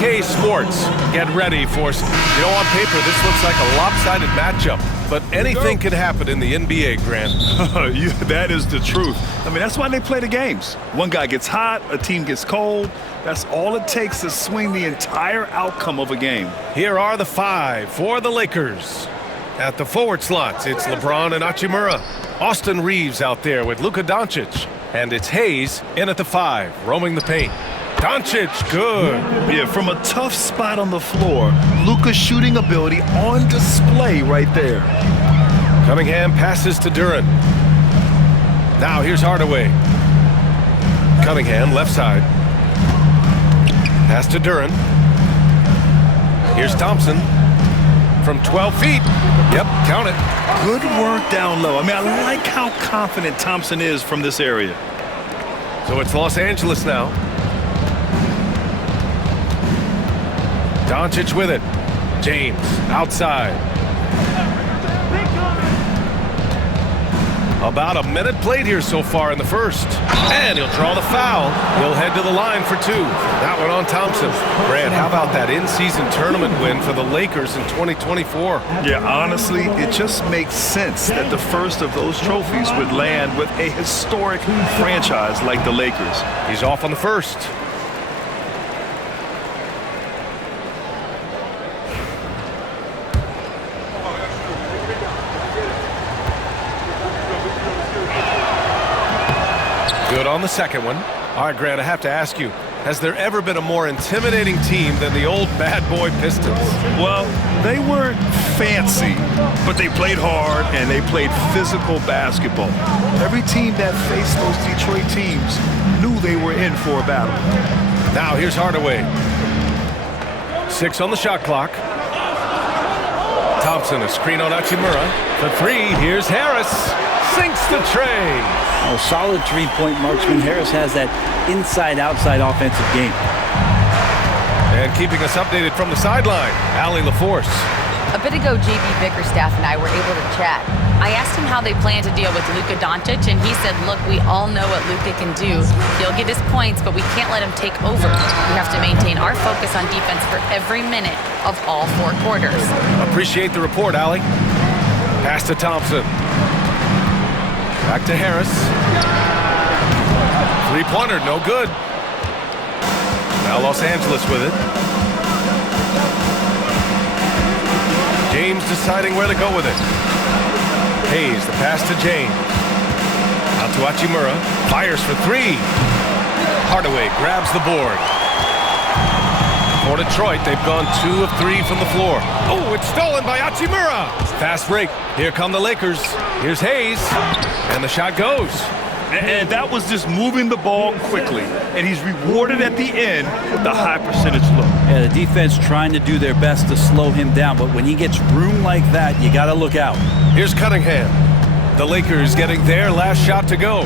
2K Sports. Get ready for, on paper, this looks like a lopsided matchup, but anything can happen in the NBA, Grant. That is the truth. I mean, that's why they play the games. One guy gets hot, a team gets cold. That's all it takes to swing the entire outcome of a game. Here are the 5 for the Lakers. At the forward slots, it's LeBron and Hachimura. Austin Reeves out there with Luka Doncic. And it's Hayes in at the 5, roaming the paint. Doncic, good. Yeah, from a tough spot on the floor, Luka's shooting ability on display right there. Cunningham passes to Duren. Now here's Hardaway. Cunningham, left side. Pass to Duren. Here's Thompson. From 12 feet. Yep, count it. Good work down low. I mean, I like how confident Thompson is from this area. So it's Los Angeles now. Doncic with it. James outside. About a minute played here so far in the first. And he'll draw the foul. He'll head to the line for 2. That one on Thompson. Grant, how about that in-season tournament win for the Lakers in 2024? Yeah, honestly, it just makes sense that the first of those trophies would land with a historic franchise like the Lakers. He's off on the first. Good on the second one. All right, Grant, I have to ask you, has there ever been a more intimidating team than the old bad boy Pistons? Well, they weren't fancy, but they played hard and they played physical basketball. Every team that faced those Detroit teams knew they were in for a battle. Now here's Hardaway. 6 on the shot clock. Thompson, a screen on Hachimura. For 3, here's Harris. Sinks the tray. Oh, solid three-point marksman. Harris has that inside-outside offensive game. And keeping us updated from the sideline, Allie LaForce. A bit ago, JB Bickerstaff and I were able to chat. I asked him how they plan to deal with Luka Doncic, and he said, look, we all know what Luka can do. He'll get his points, but we can't let him take over. We have to maintain our focus on defense for every minute of all 4 quarters. Appreciate the report, Allie. Pass to Thompson. Back to Harris. 3-pointer, no good. Now Los Angeles with it. James deciding where to go with it. Hayes, the pass to James. Out to Hachimura. Fires for 3. Hardaway grabs the board. For Detroit, they've gone 2 of 3 from the floor. Oh, it's stolen by Hachimura. Fast break. Here come the Lakers. Here's Hayes. And the shot goes. And that was just moving the ball quickly. And he's rewarded at the end with the high percentage look. Yeah, the defense trying to do their best to slow him down. But when he gets room like that, you got to look out. Here's Cunningham. The Lakers getting their last shot to go.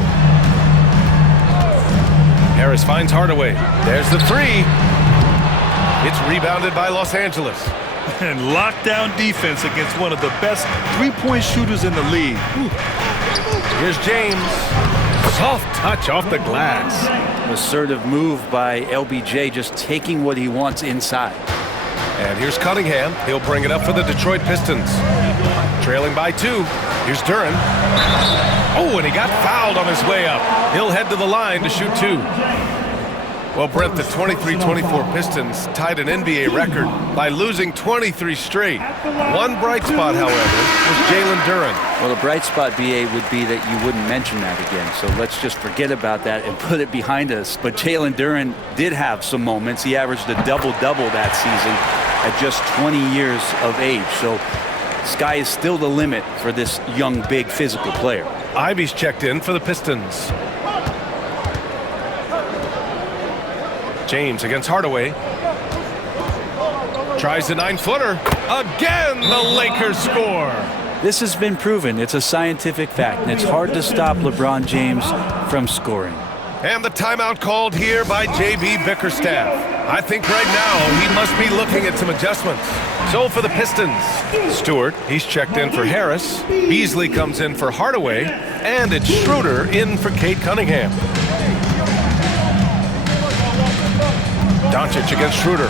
Harris finds Hardaway. There's the 3. It's rebounded by Los Angeles. And lockdown defense against one of the best three-point shooters in the league. Here's James. Soft touch off the glass. Assertive move by LBJ, just taking what he wants inside. And here's Cunningham. He'll bring it up for the Detroit Pistons. Trailing by 2. Here's Duren. Oh, and he got fouled on his way up. He'll head to the line to shoot 2. Well, Brent, the 23-24 Pistons tied an NBA record by losing 23 straight. One bright spot, however, was Jalen Duren. Well, the bright spot, BA, would be that you wouldn't mention that again. So let's just forget about that and put it behind us. But Jalen Duren did have some moments. He averaged a double-double that season at just 20 years of age. So sky is still the limit for this young, big, physical player. Ivy's checked in for the Pistons. James against Hardaway. Tries the 9-footer. Again, the Lakers score. This has been proven. It's a scientific fact, and it's hard to stop LeBron James from scoring. And the timeout called here by JB Bickerstaff. I think right now he must be looking at some adjustments. So for the Pistons, Stewart, he's checked in for Harris. Beasley comes in for Hardaway. And it's Schroeder in for Kate Cunningham. Doncic against Schroeder.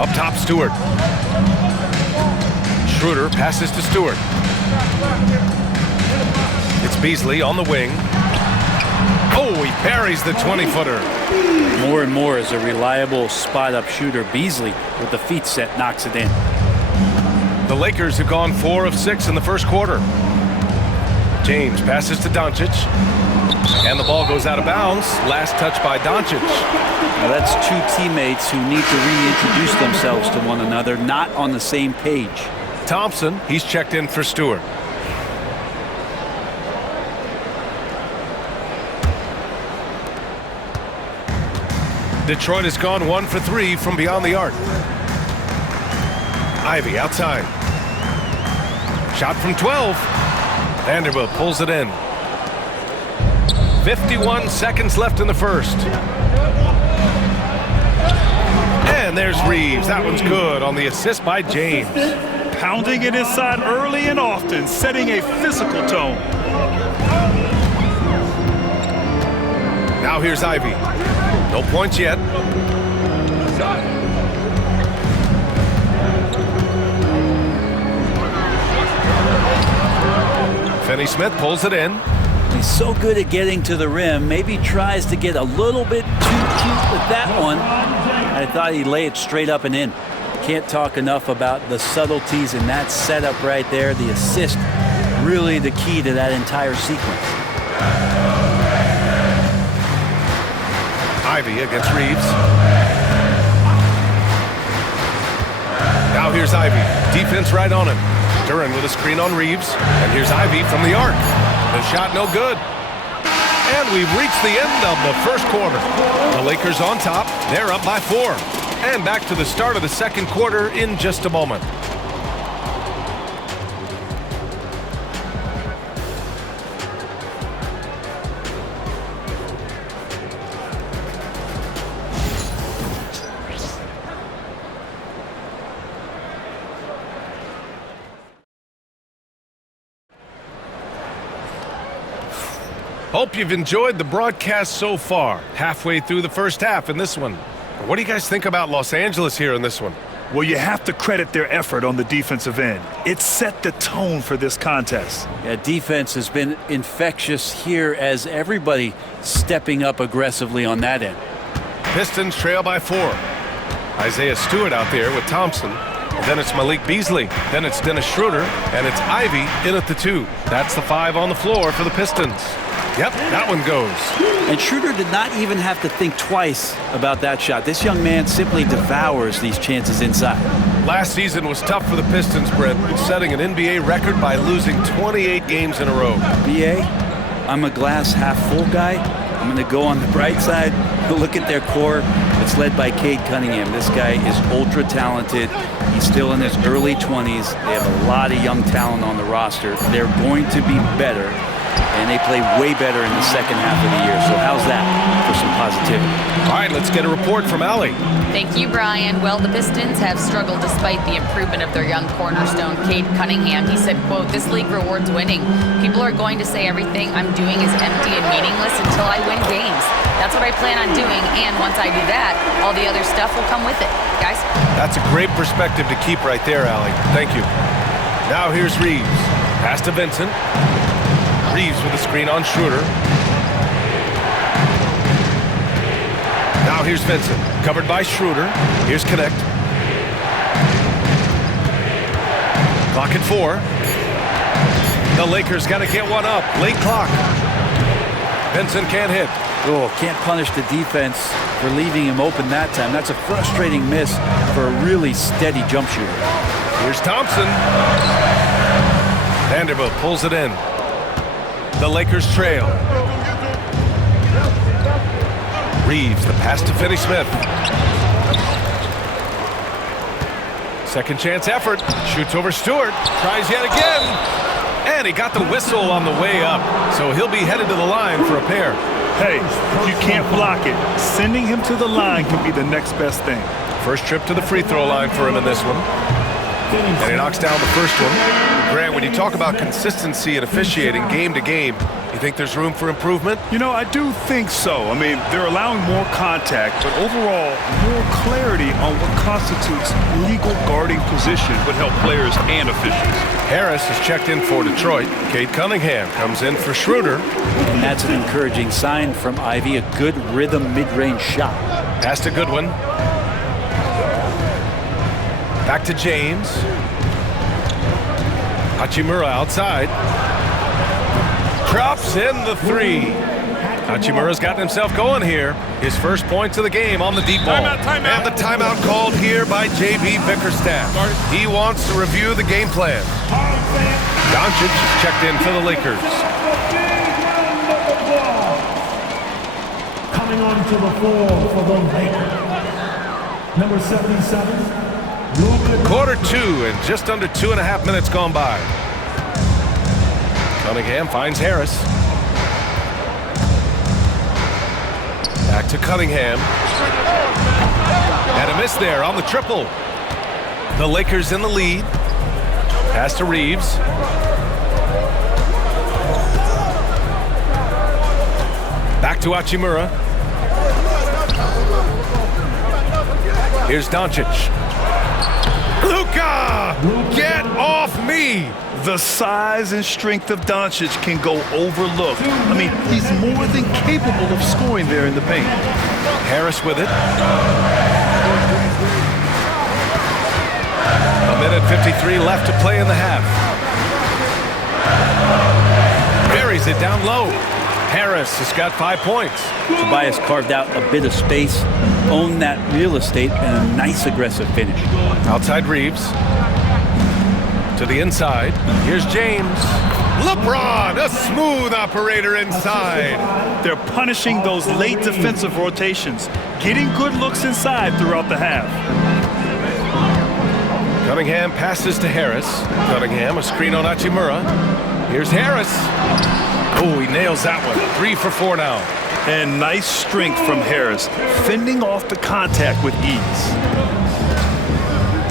Up top, Stewart. Schroeder passes to Stewart. It's Beasley on the wing. Oh, he parries the 20-footer. More and more as a reliable spot-up shooter. Beasley, with the feet set, knocks it in. The Lakers have gone 4 of 6 in the first quarter. James passes to Doncic. And the ball goes out of bounds. Last touch by Doncic. Now that's two teammates who need to reintroduce themselves to one another, not on the same page. Thompson, he's checked in for Stewart. Detroit has gone 1 for 3 from beyond the arc. Ivy outside. Shot from 12. Vanderbilt pulls it in. 51 seconds left in the first. And there's Reeves. That one's good on the assist by James. Pounding it inside early and often, setting a physical tone. Now here's Ivy. No points yet. Finney-Smith pulls it in. He's so good at getting to the rim. Maybe tries to get a little bit too cute with that one. I thought he'd lay it straight up and in. Can't talk enough about the subtleties in that setup right there. The assist, really the key to that entire sequence. Ivy against Reeves. Now here's Ivy. Defense right on him. Duran with a screen on Reeves. And here's Ivy from the arc. The shot no good. And we've reached the end of the first quarter. The Lakers on top. They're up by 4. And back to the start of the second quarter in just a moment. Hope you've enjoyed the broadcast so far. Halfway through the first half in this one. What do you guys think about Los Angeles here in this one? Well, you have to credit their effort on the defensive end. It set the tone for this contest. Yeah, defense has been infectious here as everybody stepping up aggressively on that end. Pistons trail by 4. Isaiah Stewart out there with Thompson. And then it's Malik Beasley. Then it's Dennis Schroeder. And it's Ivy in at the 2. That's the 5 on the floor for the Pistons. Yep, that one goes. And Schroeder did not even have to think twice about that shot. This young man simply devours these chances inside. Last season was tough for the Pistons, Brett, setting an NBA record by losing 28 games in a row. BA, I'm a glass half full guy. I'm going to go on the bright side. Look at their core. It's led by Cade Cunningham. This guy is ultra talented. He's still in his early 20s. They have a lot of young talent on the roster. They're going to be better. And they play way better in the second half of the year. So how's that for some positivity? All right, let's get a report from Allie. Thank you, Brian. Well, the Pistons have struggled despite the improvement of their young cornerstone, Cade Cunningham. He said, quote, "This league rewards winning. People are going to say everything I'm doing is empty and meaningless until I win games. That's what I plan on doing, and once I do that, all the other stuff will come with it." Guys? That's a great perspective to keep right there, Allie. Thank you. Now here's Reeves. Pass to Vincent. Reeves with a screen on Schroeder. Now here's Vincent, covered by Schroeder. Here's Connect. Clock at 4. The Lakers got to get one up. Late clock. Vincent can't hit. Oh, can't punish the defense for leaving him open that time. That's a frustrating miss for a really steady jump shooter. Here's Thompson. Vanderbilt pulls it in. The Lakers trail. Reeves, the pass to Finney-Smith. Second chance effort. Shoots over Stewart. Tries yet again. And he got the whistle on the way up. So he'll be headed to the line for a pair. Hey, if you can't block it, sending him to the line can be the next best thing. First trip to the free throw line for him in this one. And he knocks down the first one. Grant, when you talk about consistency and officiating game to game, you think there's room for improvement? You know, I do think so. I mean, they're allowing more contact, but overall, more clarity on what constitutes legal guarding position would help players and officials. Harris is checked in for Detroit. Cade Cunningham comes in for Schroeder. And that's an encouraging sign from Ivy, a good rhythm mid-range shot. Pass to Goodwin. Back to James. Hachimura outside. Drops in the three. Hachimura's gotten himself going here. His first points of the game on the deep ball. Timeout. And the timeout called here by J.B. Bickerstaff. He wants to review the game plan. Doncic is checked in for the Lakers. Coming on to the floor for the Lakers. Number 77. Quarter two and just under 2.5 minutes gone by. Cunningham finds Harris. Back to Cunningham. And a miss there on the triple. The Lakers in the lead. Pass to Reeves. Back to Hachimura. Here's Doncic. Luka! Get off me! The size and strength of Doncic can go overlooked. I mean, he's more than capable of scoring there in the paint. Harris with it. A minute 53 left to play in the half. Buries it down low. Harris has got 5 points. Tobias carved out a bit of space, owned that real estate, and a nice aggressive finish. Outside Reeves. To the inside. Here's James. LeBron, a smooth operator inside. They're punishing those late defensive rotations, getting good looks inside throughout the half. Cunningham passes to Harris. Cunningham, a screen on Hachimura. Here's Harris. Oh, he nails that one. 3 for 4 now. And nice strength from Harris, fending off the contact with ease.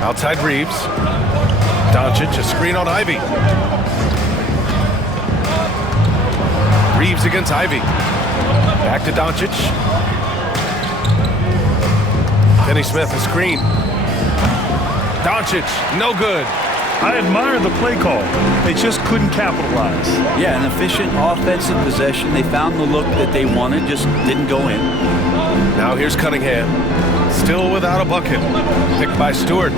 Outside Reeves. Doncic, a screen on Ivy. Reeves against Ivy. Back to Doncic. Finney Smith, a screen. Doncic, no good. I admire the play call. They just couldn't capitalize. Yeah, an efficient offensive possession. They found the look that they wanted, just didn't go in. Now here's Cunningham. Still without a bucket. Picked by Stewart.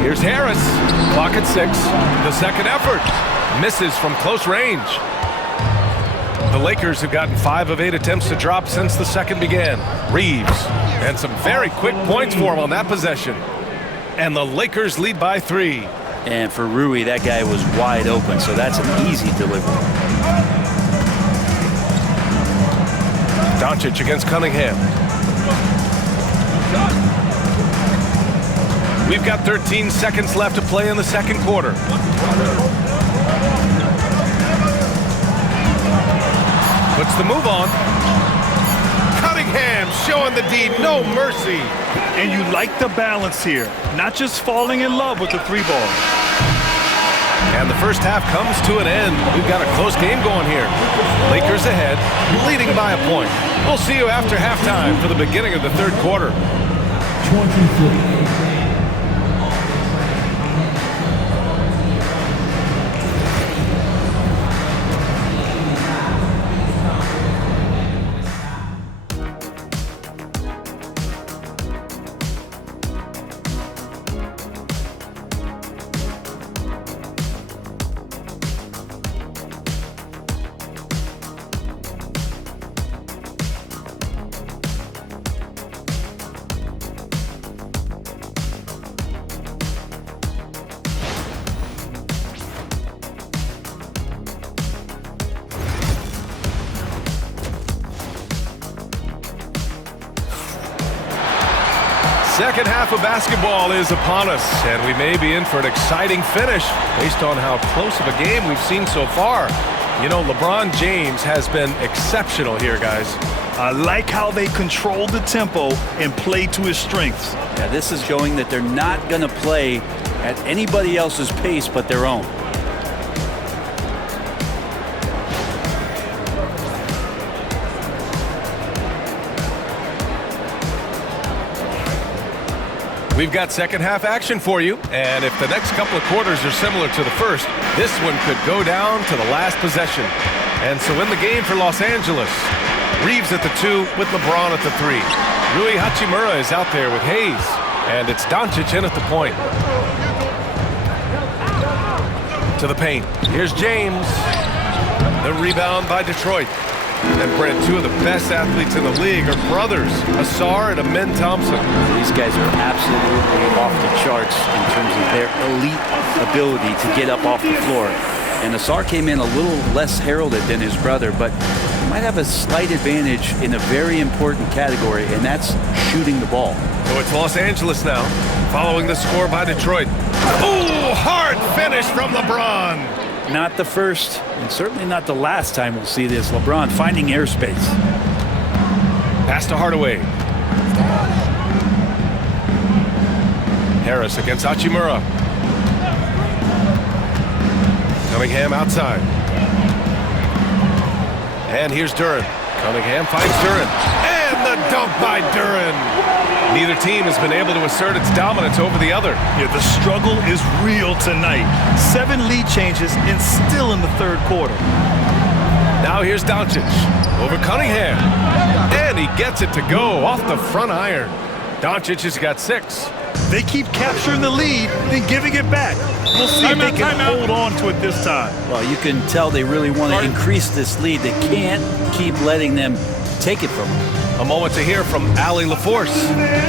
Here's Harris. Clock at 6. The second effort. Misses from close range. The Lakers have gotten 5 of 8 attempts to drop since the second began. Reeves. And some very quick points for him on that possession. And the Lakers lead by 3. And for Rui, that guy was wide open, so that's an easy delivery. Doncic against Cunningham. We've got 13 seconds left to play in the second quarter. Puts the move on. Cunningham showing the D, no mercy. And you like the balance here, not just falling in love with the 3-ball. And the first half comes to an end. We've got a close game going here. Lakers ahead, leading by a point. We'll see you after halftime for the beginning of the third quarter. 23. Second half of basketball is upon us, and we may be in for an exciting finish based on how close of a game we've seen so far. You know, LeBron James has been exceptional here, guys. I like how they control the tempo and play to his strengths. Yeah, this is showing that they're not going to play at anybody else's pace but their own. We've got second half action for you, and if the next couple of quarters are similar to the first, this one could go down to the last possession. And so in the game for Los Angeles, Reeves at the 2 with LeBron at the 3. Rui Hachimura is out there with Hayes, and it's Doncic in at the point. To the paint. Here's James. The rebound by Detroit. And Brent, two of the best athletes in the league are brothers, Asar and Amin Thompson. These guys are absolutely off the charts in terms of their elite ability to get up off the floor. And Asar came in a little less heralded than his brother, but might have a slight advantage in a very important category, and that's shooting the ball. So it's Los Angeles now, following the score by Detroit. Oh, hard finish from LeBron. Not the first, and certainly not the last time we'll see this. LeBron finding airspace. Pass to Hardaway. Harris against Hachimura. Cunningham outside. And here's Duren. Cunningham finds Duren. And the dunk by Duren. Neither team has been able to assert its dominance over the other. Yeah, the struggle is real tonight. 7 lead changes and still in the third quarter. Now here's Doncic over Cunningham. And he gets it to go off the front iron. Doncic has got 6. They keep capturing the lead, then giving it back. We'll see if they can hold on to it this time. Well, you can tell they really want to increase this lead. They can't keep letting them take it from them. A moment to hear from Allie LaForce.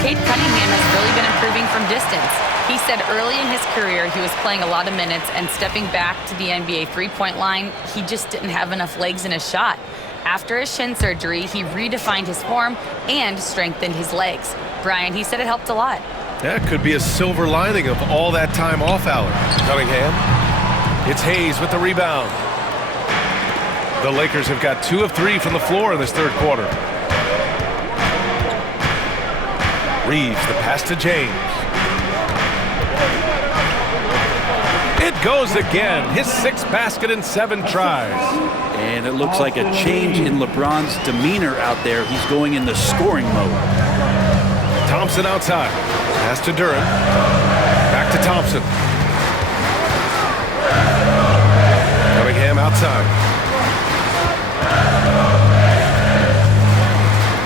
Cade Cunningham has really been improving from distance. He said early in his career he was playing a lot of minutes, and stepping back to the NBA three-point line, he just didn't have enough legs in his shot. After his shin surgery, he redefined his form and strengthened his legs. Brian, he said it helped a lot. That could be a silver lining of all that time off, Allen. Cunningham. It's Hayes with the rebound. The Lakers have got 2 of 3 from the floor in this third quarter. Reeves, the pass to James. It goes again. His 6th basket in 7 tries. And it looks like a change in LeBron's demeanor out there. He's going into scoring mode. Thompson outside. Pass to Duren. Back to Thompson. Cunningham outside.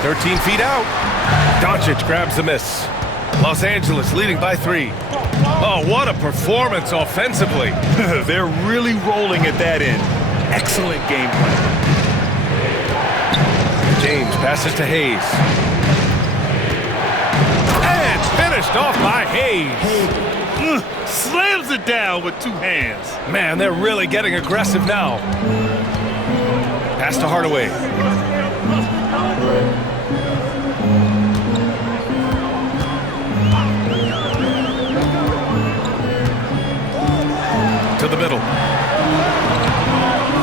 13 feet out. Doncic grabs the miss. Los Angeles leading by 3. Oh, what a performance offensively. They're really rolling at that end. Excellent game plan. James passes to Hayes. And finished off by Hayes. Slams it down with 2 hands. Man, they're really getting aggressive now. Pass to Hardaway. To the middle.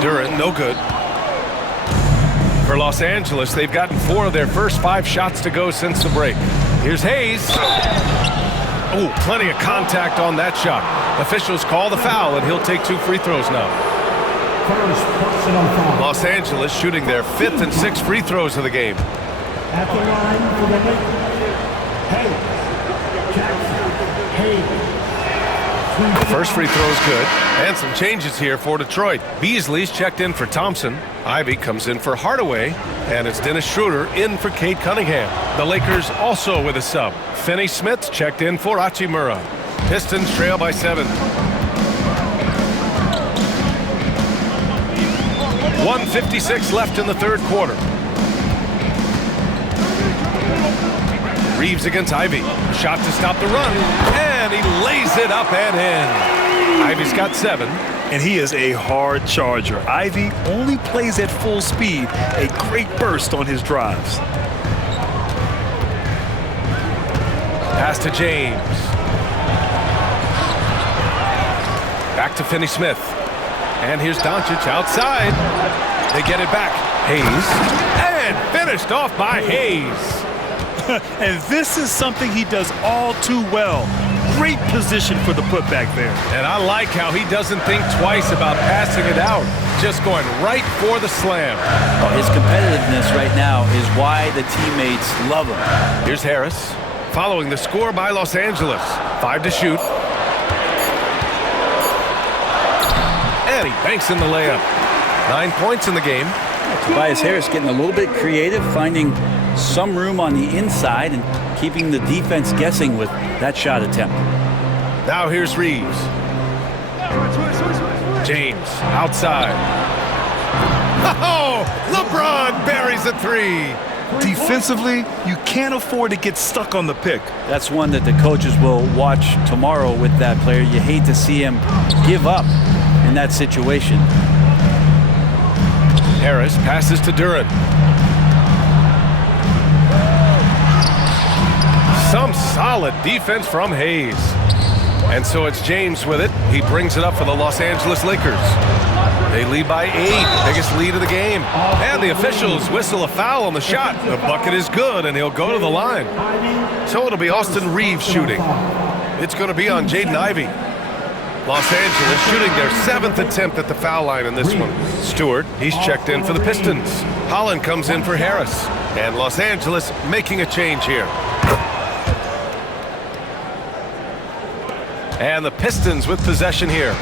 Duren, no good. For Los Angeles, they've gotten 4 of their first 5 shots to go since the break. Here's Hayes. Oh, plenty of contact on that shot. Officials call the foul, and he'll take 2 free throws now. First personal foul. Los Angeles shooting their 5th and 6th free throws of the game. At the line for the Lakers, Hayes. Jackson. Hayes. First free throw is good. And some changes here for Detroit. Beasley's checked in for Thompson. Ivy comes in for Hardaway. And it's Dennis Schroeder in for Cade Cunningham. The Lakers also with a sub. Finney Smith's checked in for Hachimura. Pistons trail by 7. 1:56 left in the third quarter. Reeves against Ivy. Shot to stop the run. And he lays it up and in. Ivy's got 7. And he is a hard charger. Ivy only plays at full speed. A great burst on his drives. Pass to James. Back to Finney Smith. And here's Doncic outside. They get it back. Hayes. And finished off by Hayes. And this is something he does all too well. Great position for the putback there. And I like how he doesn't think twice about passing it out, just going right for the slam. Well, his competitiveness right now is why the teammates love him. Here's Harris, following the score by Los Angeles. 5 to shoot. And he banks in the layup. 9 points in the game. Tobias Harris getting a little bit creative, finding some room on the inside and keeping the defense guessing with that shot attempt. Now here's Reeves. James outside. Oh, LeBron buries a 3. Defensively, you can't afford to get stuck on the pick. That's one that the coaches will watch tomorrow with that player. You hate to see him give up in that situation. Harris passes to Duran. Some solid defense from Hayes. And so it's James with it. He brings it up for the Los Angeles Lakers. They lead by 8, biggest lead of the game. And the officials whistle a foul on the shot. The bucket is good, and he'll go to the line. So it'll be Austin Reeves shooting. It's going to be on Jaden Ivey. Los Angeles shooting their 7th attempt at the foul line in this one. Stewart, he's checked in for the Pistons. Holland comes in for Harris. And Los Angeles making a change here. And the Pistons with possession here.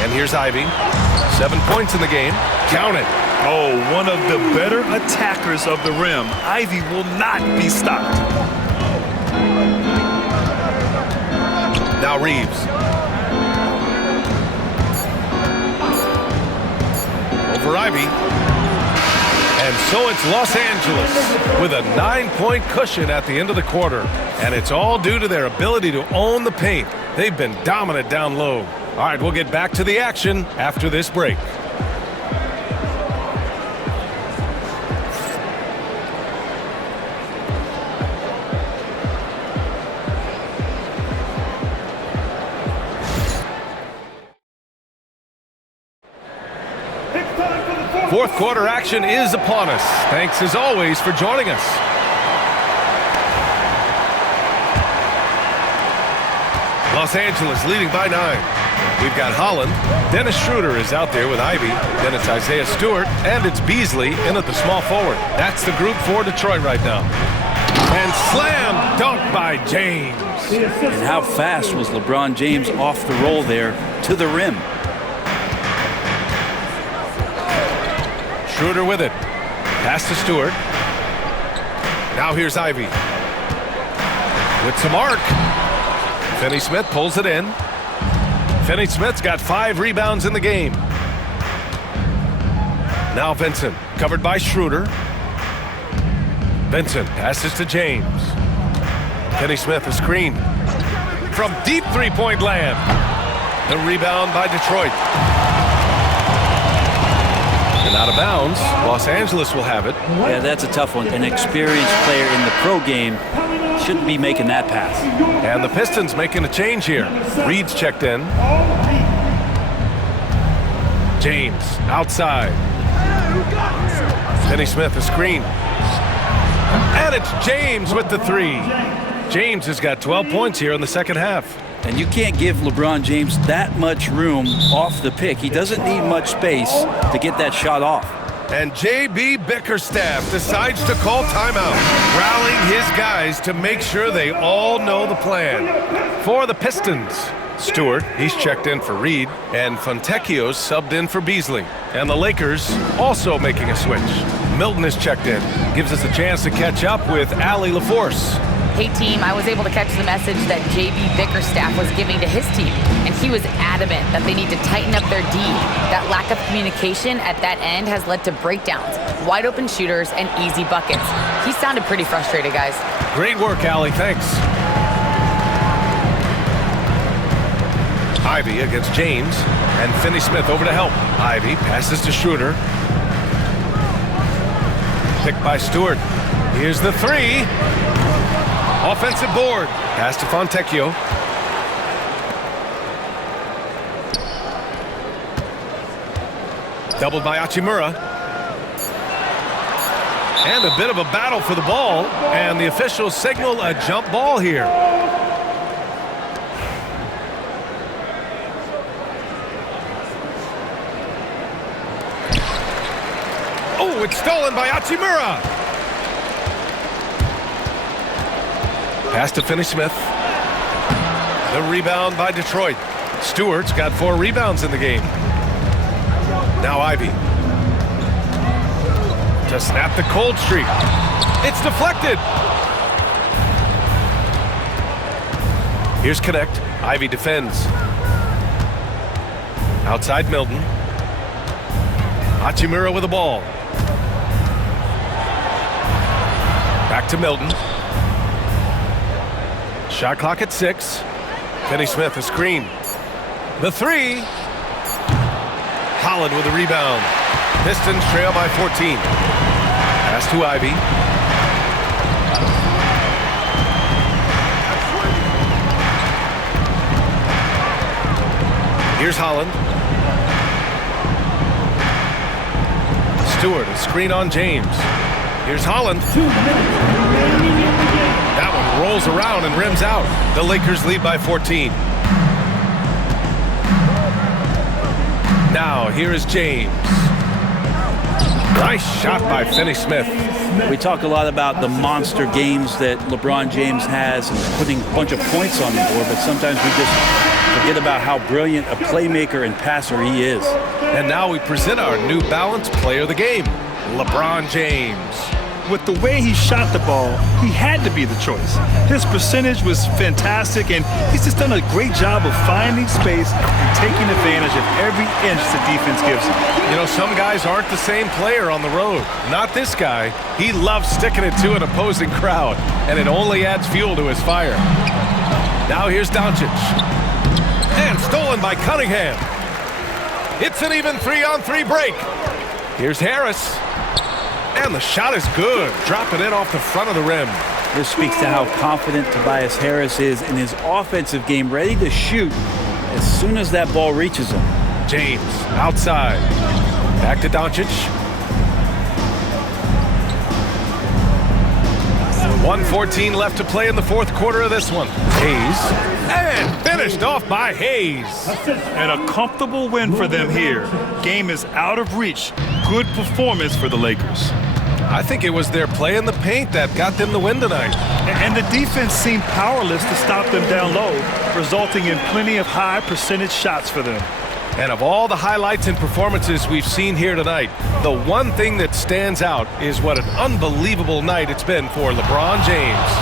And here's Ivey. 7 points in the game. Count it. Oh, one of the better attackers of the rim. Ivey will not be stopped. Now Reeves. Over Ivey. And so it's Los Angeles with a 9-point cushion at the end of the quarter. And it's all due to their ability to own the paint. They've been dominant down low. All right, we'll get back to the action after this break. Fourth quarter action is upon us. Thanks as always for joining us. Los Angeles leading by 9. We've got Holland. Dennis Schroeder is out there with Ivey. Then it's Isaiah Stewart, and it's Beasley in at the small forward. That's the group for Detroit right now. And slam dunk by James. And how fast was LeBron James off the roll there to the rim? Schroeder with it. Pass to Stewart. Now here's Ivey. With some arc. Finney-Smith pulls it in. Finney-Smith's got 5 rebounds in the game. Now Vincent, covered by Schroeder. Vincent passes to James. Finney-Smith a screen. From deep three-point land. The rebound by Detroit. And out of bounds, Los Angeles will have it. Yeah, that's a tough one. An experienced player in the pro game shouldn't be making that pass. And the Pistons making a change here. Reed's checked in. James outside. Finney-Smith a screen. And it's James with the 3. James has got 12 points here in the second half. And you can't give LeBron James that much room off the pick. He doesn't need much space to get that shot off. And J.B. Bickerstaff decides to call timeout, rallying his guys to make sure they all know the plan. For the Pistons, Stewart, he's checked in for Reed, and Fontecchio's subbed in for Beasley. And the Lakers also making a switch. Milton is checked in, gives us a chance to catch up with Allie LaForce. Hey team, I was able to catch the message that J.B. Bickerstaff was giving to his team, and he was adamant that they need to tighten up their D. That lack of communication at that end has led to breakdowns, wide open shooters, and easy buckets. He sounded pretty frustrated, guys. Great work, Allie, thanks. Ivey against James, and Finney-Smith over to help. Ivey passes to Schroeder. Picked by Stewart. Here's the 3. Offensive board. Pass to Fontecchio. Doubled by Hachimura. And a bit of a battle for the ball. And the officials signal a jump ball here. Oh, it's stolen by Hachimura. Pass to Finney-Smith. The rebound by Detroit. Stewart's got 4 rebounds in the game. Now Ivy. To snap the cold streak. It's deflected. Here's Connect. Ivy defends. Outside Milton. Hachimura with the ball. Back to Milton. Shot clock at 6. Finney-Smith a screen. The 3. Holland with a rebound. Pistons trail by 14. Pass to Ivy. Here's Holland. Stewart, a screen on James. Here's Holland. That one rolls around and rims out. The Lakers lead by 14. Now, here is James. Nice shot by Finney-Smith. We talk a lot about the monster games that LeBron James has and putting a bunch of points on the board, but sometimes we just forget about how brilliant a playmaker and passer he is. And now we present our new balanced player of the game, LeBron James. With the way he shot the ball, he had to be the choice. His percentage was fantastic, and he's just done a great job of finding space and taking advantage of every inch the defense gives him. You know, some guys aren't the same player on the road. Not this guy. He loves sticking it to an opposing crowd, and it only adds fuel to his fire. Now here's Doncic. And stolen by Cunningham. It's an even 3-on-3 break. Here's Harris. And the shot is good. Dropping it off the front of the rim. This speaks to how confident Tobias Harris is in his offensive game, ready to shoot as soon as that ball reaches him. James outside. Back to Doncic. 1:14 left to play in the fourth quarter of this one. Hayes. And finished off by Hayes. And a comfortable win for them here. Game is out of reach. Good performance for the Lakers. I think it was their play in the paint that got them the win tonight. And the defense seemed powerless to stop them down low, resulting in plenty of high percentage shots for them. And of all the highlights and performances we've seen here tonight, the one thing that stands out is what an unbelievable night it's been for LeBron James.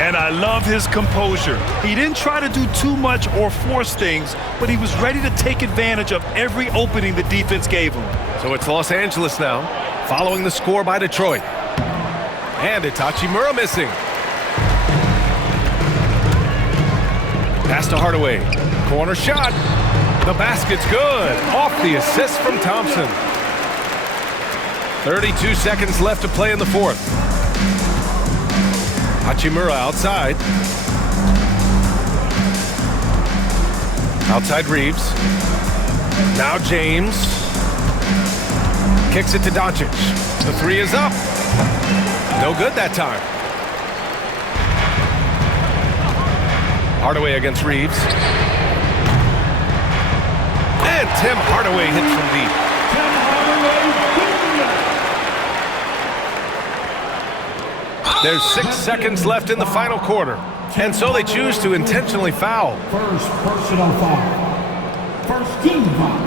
And I love his composure. He didn't try to do too much or force things, but he was ready to take advantage of every opening the defense gave him. So it's Los Angeles now, following the score by Detroit. And it's Hachimura missing. Pass to Hardaway. Corner shot. The basket's good. Off the assist from Thompson. 32 seconds left to play in the fourth. Hachimura outside. Outside Reeves. Now James. Kicks it to Doncic. The 3 is up. No good that time. Hardaway against Reeves. And Tim Hardaway hits from deep. There's 6 seconds left in the final quarter. And so they choose to intentionally foul. First personal foul. First team foul.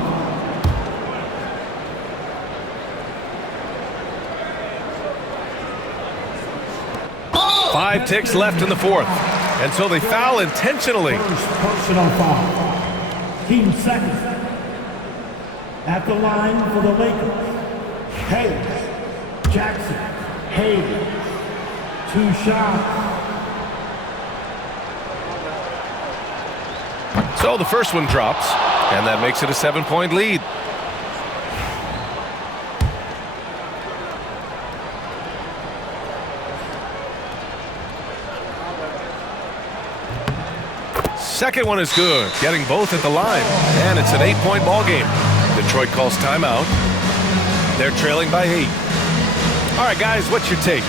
5 ticks left in the fourth. And so they foul intentionally. First personal foul. Team second. At the line for the Lakers. Hayes. Jackson. Hayes. 2 shots. So the first one drops, and that makes it a 7-point lead. Second one is good, getting both at the line, and it's an 8-point ball game. Detroit calls timeout. They're trailing by 8. All right, guys, what's your take?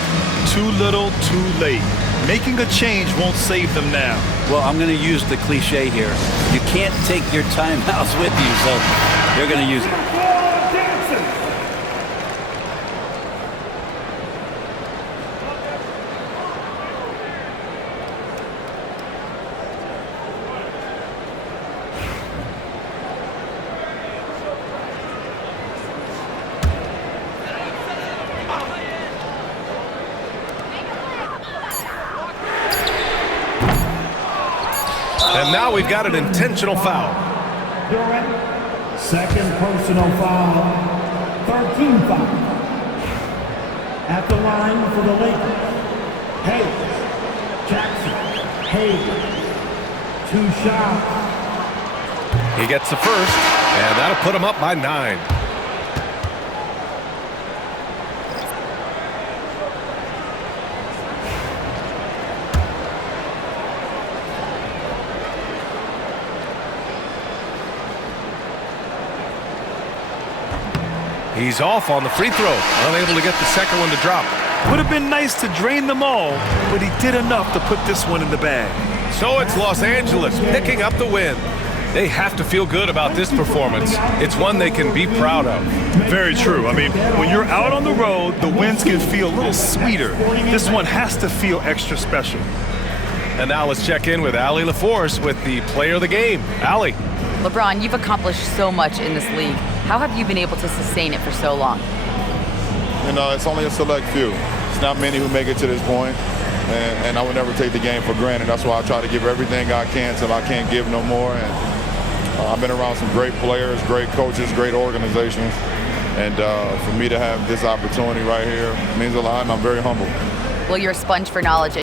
Too little, too late. Making a change won't save them now. Well, I'm going to use the cliche here. You can't take your timeouts with you, so they're going to use it. And now we've got an intentional foul. Second personal foul. 13 foul. At the line for the Lakers. Hayes. Jackson. Hayes. 2 shots. He gets the first, and that'll put him up by 9. He's off on the free throw, unable to get the second one to drop. Would have been nice to drain them all, but he did enough to put this one in the bag. So it's Los Angeles picking up the win. They have to feel good about this performance. It's one they can be proud of. Very true. I mean, when you're out on the road, the wins can feel a little sweeter. This one has to feel extra special. And now let's check in with Allie LaForce with the player of the game. Allie. LeBron, you've accomplished so much in this league. How have you been able to sustain it for so long? You know, it's only a select few. It's not many who make it to this point, and I would never take the game for granted. That's why I try to give everything I can till I can't give no more. And I've been around some great players, great coaches, great organizations, and for me to have this opportunity right here means a lot, and I'm very humbled. Well, you're a sponge for knowledge.